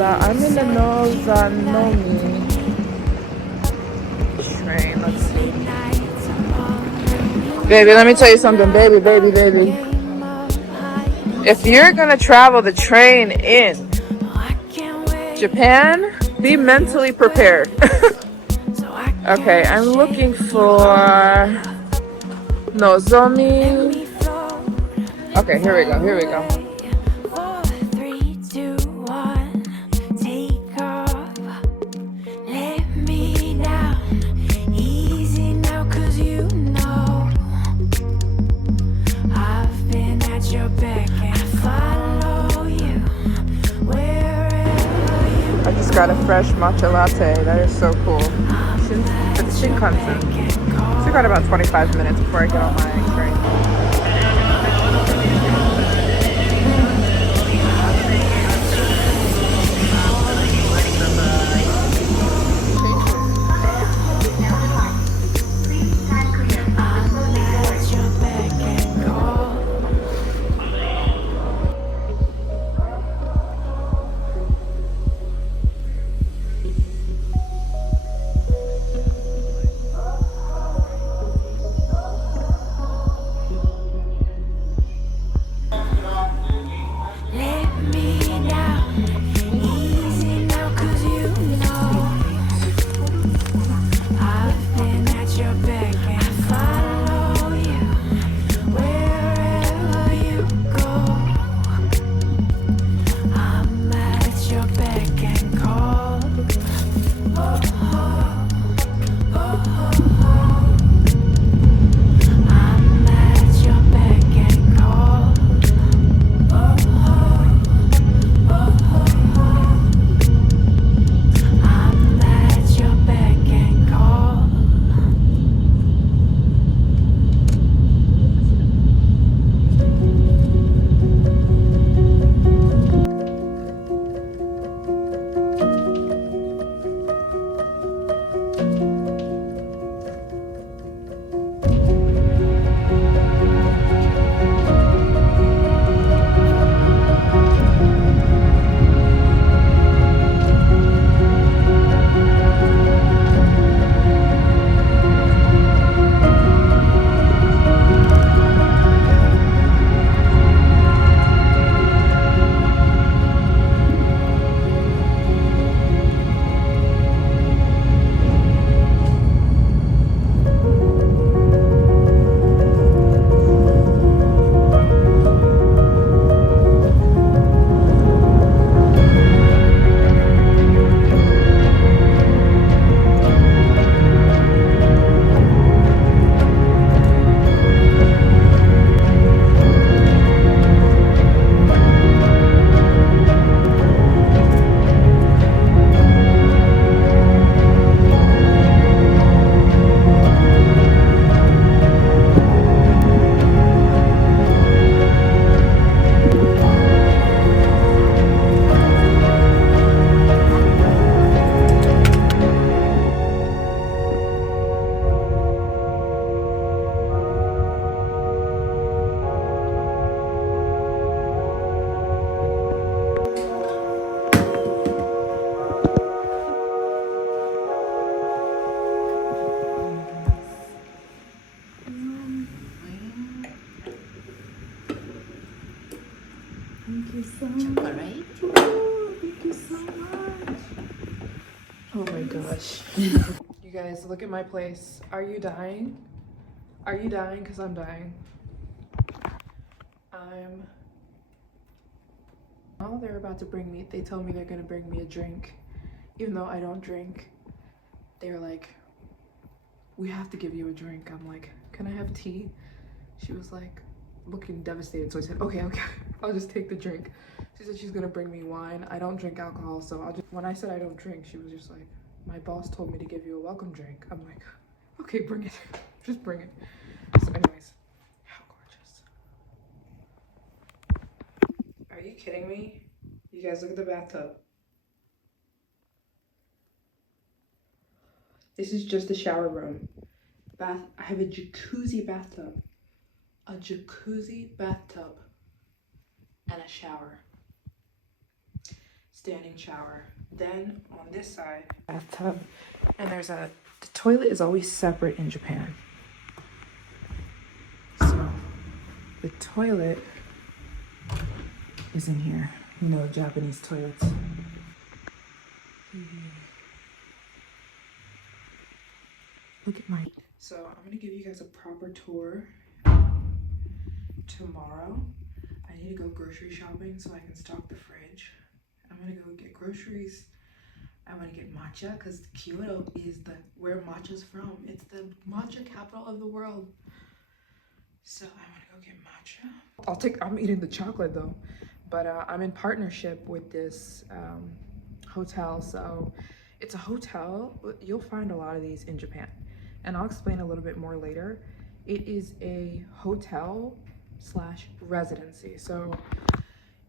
I'm in the Nozanomi train. Let's see. Baby, let me tell you something. Baby. If you're gonna travel the train in Japan, be mentally prepared. Okay, I'm looking for Nozomi. Okay, here we go. I just got a fresh matcha latte. That is so cool. For the Shinkansen. So I got about 25 minutes before I get on my train. Thank you so much. Chocolate. Oh, thank you so much. Oh my gosh. You guys, look at my place. Are you dying? Are you dying? Because I'm dying. Oh, they're about to bring me, they tell me they're gonna bring me a drink. Even though I don't drink, they're like, we have to give you a drink. I'm like, can I have tea? She was like, looking devastated, so I said, okay, I'll just take the drink. She said she's gonna bring me wine. I don't drink alcohol, so I'll just, when I said I don't drink, she was just like, my boss told me to give you a welcome drink. I'm like, okay, bring it. Just bring it. So anyways, how gorgeous. Are you kidding me? You guys, look at the bathtub. This is just the shower room. I have a jacuzzi bathtub. A jacuzzi bathtub and a shower. standing shower. Then on this side, bathtub, and the toilet is always separate in Japan. So the toilet is in here. You know, Japanese toilets. Look at my. So I'm gonna give you guys a proper tour tomorrow. I need to go grocery shopping so I can stock the fridge. I'm gonna go get groceries. I'm gonna get matcha because Kyoto is where matcha's from. It's the matcha capital of the world. So I'm gonna go get matcha. I'm eating the chocolate though, but I'm in partnership with this hotel. So it's a hotel. You'll find a lot of these in Japan, and I'll explain a little bit more later. It is a hotel / residency. So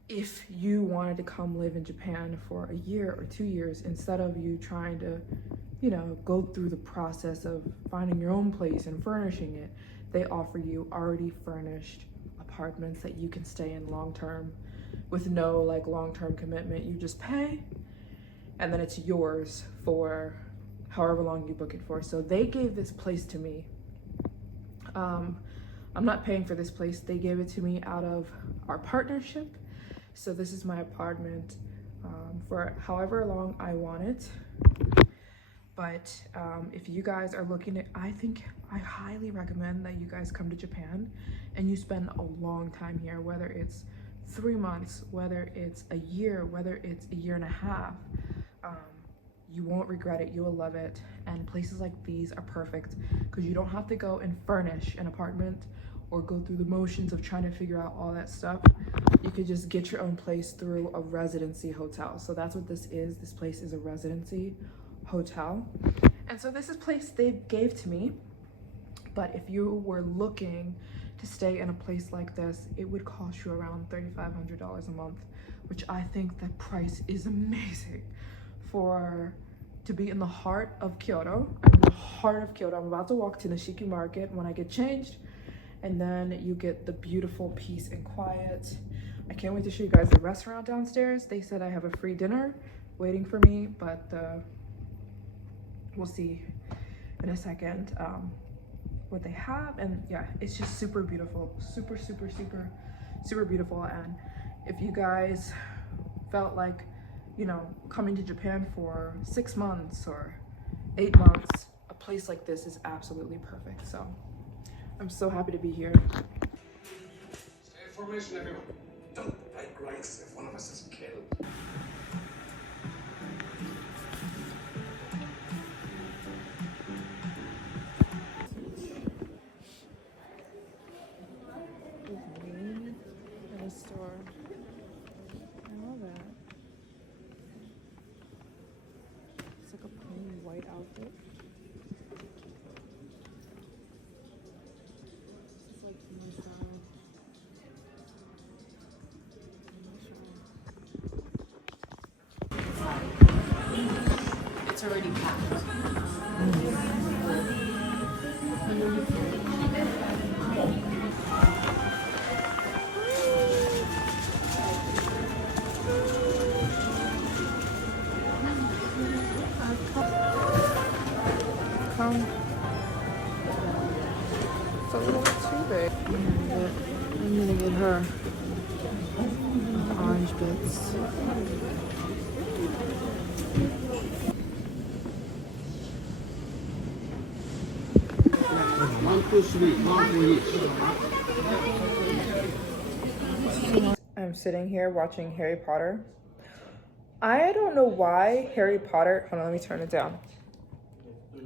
if you wanted to come live in Japan for a year or 2 years, instead of you trying to, you know, go through the process of finding your own place and furnishing it, they offer you already furnished apartments that you can stay in long-term with no like long-term commitment. You just pay and then it's yours for however long you book it for. So they gave this place to me. I'm not paying for this place. They gave it to me out of our partnership. So this is my apartment for however long I want it. But if you guys are looking at, I highly recommend that you guys come to Japan and you spend a long time here, whether it's 3 months, whether it's a year, whether it's a year and a half. You won't regret it. You will love it. And places like these are perfect because you don't have to go and furnish an apartment or go through the motions of trying to figure out all that stuff. You could just get your own place through a residency hotel. So that's what this is. This place is a residency hotel. And so this is a place they gave to me. But if you were looking to stay in a place like this, it would cost you around $3,500 a month, which I think the price is amazing to be in the heart of Kyoto. I'm in the heart of Kyoto. I'm about to walk to Nishiki Market when I get changed, and then you get the beautiful peace and quiet. I can't wait to show you guys the restaurant downstairs. They said I have a free dinner waiting for me, but we'll see in a second what they have. And yeah, it's just super beautiful, super beautiful. And if you guys felt like, you know, coming to Japan for 6 months or 8 months, a place like this is absolutely perfect. So I'm so happy to be here. Stay in formation, everyone. Don't break ranks if one of us is killed. In a store. I love that. It's like a plain white outfit. This is like my style. It's already packed. It's a little bit too big. I'm gonna get her orange bits. I'm sitting here watching Harry Potter. I don't know why Harry Potter, hold on, let me turn it down.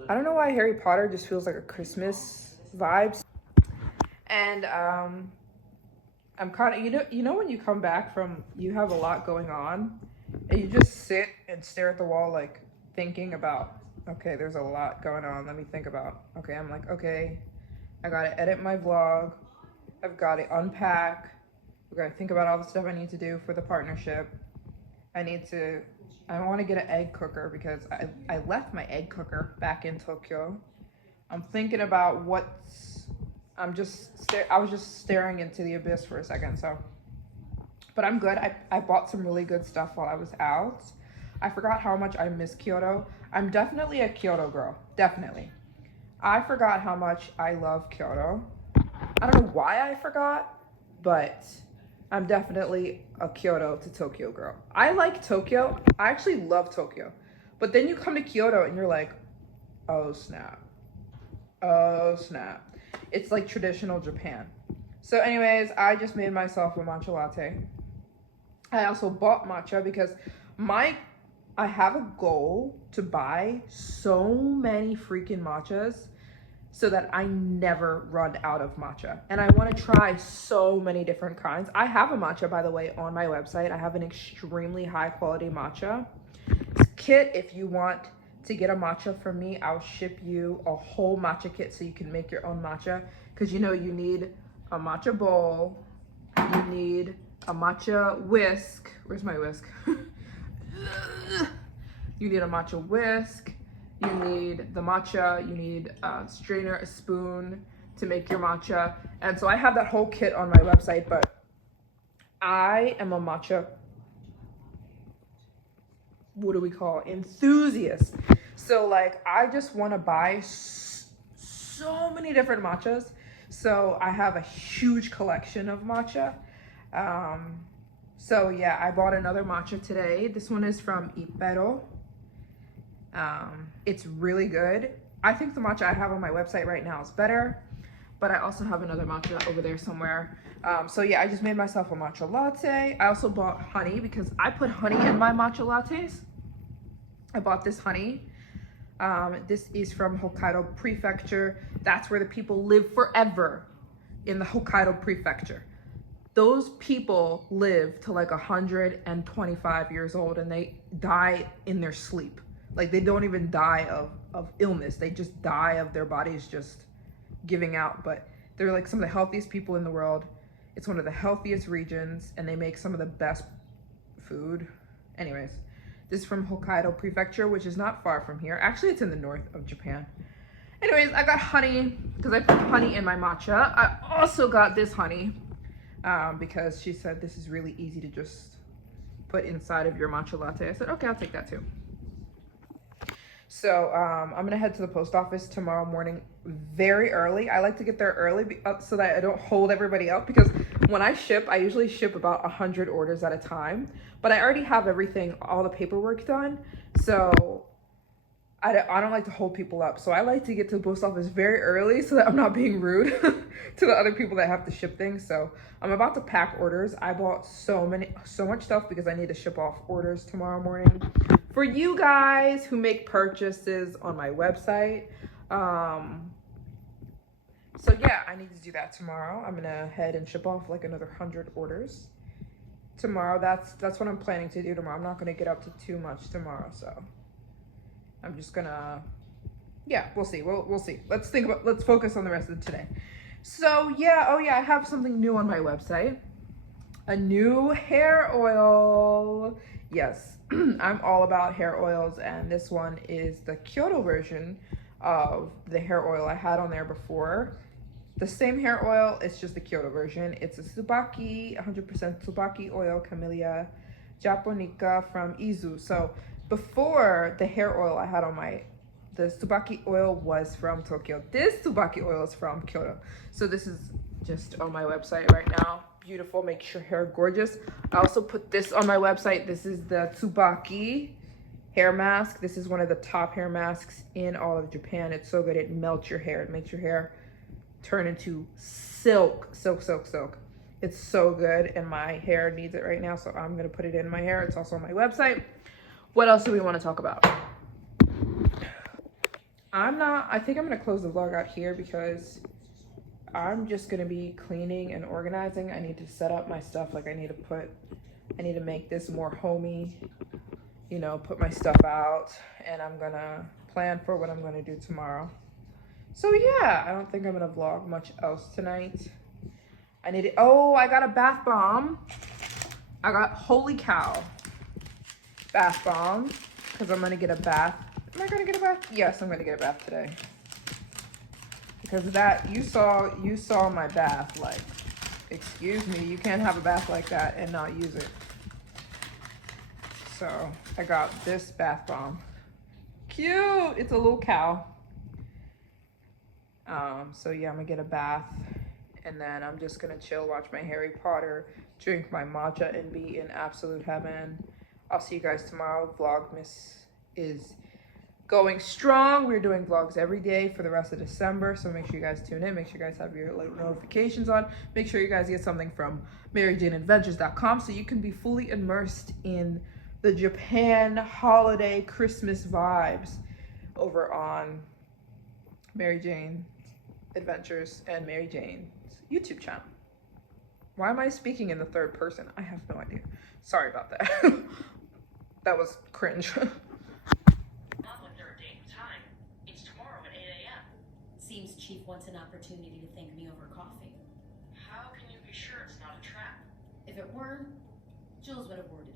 I don't know why Harry Potter just feels like a Christmas vibes. And I'm kind of, you know when you come back from, you have a lot going on and you just sit and stare at the wall like thinking about, okay, there's a lot going on, let me think about, okay, I'm like, okay, I gotta edit my vlog, I've gotta unpack, I've gotta think about all the stuff I need to do for the partnership. I want to get an egg cooker because I left my egg cooker back in Tokyo. I'm thinking about I was just staring into the abyss for a second. So But I'm good. I bought some really good stuff while I was out. I forgot how much I miss Kyoto. I'm definitely a Kyoto girl. Definitely. I forgot how much I love Kyoto. I don't know why I forgot, but I'm definitely a Kyoto to Tokyo girl. I like Tokyo. I actually love Tokyo. But then you come to Kyoto and you're like, oh snap. Oh snap. It's like traditional Japan. So anyways, I just made myself a matcha latte. I also bought matcha because I have a goal to buy so many freaking matchas so that I never run out of matcha. And I want to try so many different kinds. I have a matcha, by the way, on my website. I have an extremely high quality matcha kit. If you want to get a matcha from me, I'll ship you a whole matcha kit so you can make your own matcha. Because you know you need a matcha bowl, you need a matcha whisk. Where's my whisk? You need a matcha whisk, you need the matcha, you need a strainer, a spoon to make your matcha. And so I have that whole kit on my website, but I am a matcha, what do we call it? Enthusiast. So like, I just want to buy so many different matchas. So I have a huge collection of matcha. So yeah, I bought another matcha today. This one is from Ipero. It's really good. I think the matcha I have on my website right now is better, but I also have another matcha over there somewhere. So yeah, I just made myself a matcha latte. I also bought honey because I put honey in my matcha lattes. I bought this honey. This is from Hokkaido Prefecture. That's where the people live forever, in the Hokkaido Prefecture. Those people live to like 125 years old and they die in their sleep. Like they don't even die of illness. They just die of their bodies just giving out. But they're like some of the healthiest people in the world. It's one of the healthiest regions and they make some of the best food. Anyways, this is from Hokkaido Prefecture, which is not far from here. Actually, it's in the north of Japan. Anyways, I got honey because I put honey in my matcha. I also got this honey because she said this is really easy to just put inside of your matcha latte. I said, okay, I'll take that too. So I'm gonna head to the post office tomorrow morning very early. I like to get there early so that I don't hold everybody up, because when I ship, I usually ship about 100 orders at a time, but I already have everything, all the paperwork done. So I don't like to hold people up. So I like to get to the post office very early so that I'm not being rude to the other people that have to ship things. So I'm about to pack orders. I bought so much stuff because I need to ship off orders tomorrow morning for you guys who make purchases on my website. So yeah, I need to do that tomorrow. I'm gonna head and ship off like another 100 orders tomorrow. That's what I'm planning to do tomorrow. I'm not gonna get up to too much tomorrow, so I'm just gonna, yeah, we'll see. We'll see. Let's focus on the rest of today. So yeah, oh yeah, I have something new on my website. A new hair oil. Yes, I'm all about hair oils, and this one is the Kyoto version of the hair oil I had on there before. The same hair oil, it's just the Kyoto version. It's a Tsubaki, 100% Tsubaki oil, Camellia Japonica from Izu. So before, the hair oil I had on the Tsubaki oil was from Tokyo. This Tsubaki oil is from Kyoto. So this is just on my website right now. Beautiful, makes your hair gorgeous. I also put this on my website. This is the Tsubaki hair mask. This is one of the top hair masks in all of Japan. It's so good. It melts your hair. It makes your hair turn into silk. It's so good, and my hair needs it right now, so I'm gonna put it in my hair. It's also on my website. What else do we want to talk about? I think I'm gonna close the vlog out here because I'm just gonna be cleaning and organizing. I need to set up my stuff. Like I need to make this more homey, you know, put my stuff out, and I'm gonna plan for what I'm gonna do tomorrow. So yeah, I don't think I'm gonna vlog much else tonight. I got a bath bomb. I got, holy cow, bath bomb, because I'm gonna get a bath. Am I gonna get a bath? Yes, I'm gonna get a bath today. Because that, you saw my bath, like, excuse me, you can't have a bath like that and not use it. So I got this bath bomb. Cute, it's a little cow. So yeah, I'm gonna get a bath and then I'm just gonna chill, watch my Harry Potter, drink my matcha and be in absolute heaven. I'll see you guys tomorrow. Vlogmas is going strong. We're doing vlogs every day for the rest of December, so make sure you guys tune in. Make sure you guys have your little notifications on. Make sure you guys get something from maryjaneadventures.com so you can be fully immersed in the Japan holiday Christmas vibes over on Mary Jane Adventures and Mary Jane's YouTube channel. Why am I speaking in the third person? I have no idea. Sorry about that. That was cringe. Seems Chief wants an opportunity to thank me over coffee. How can you be sure it's not a trap? If it weren't, Jules would have ordered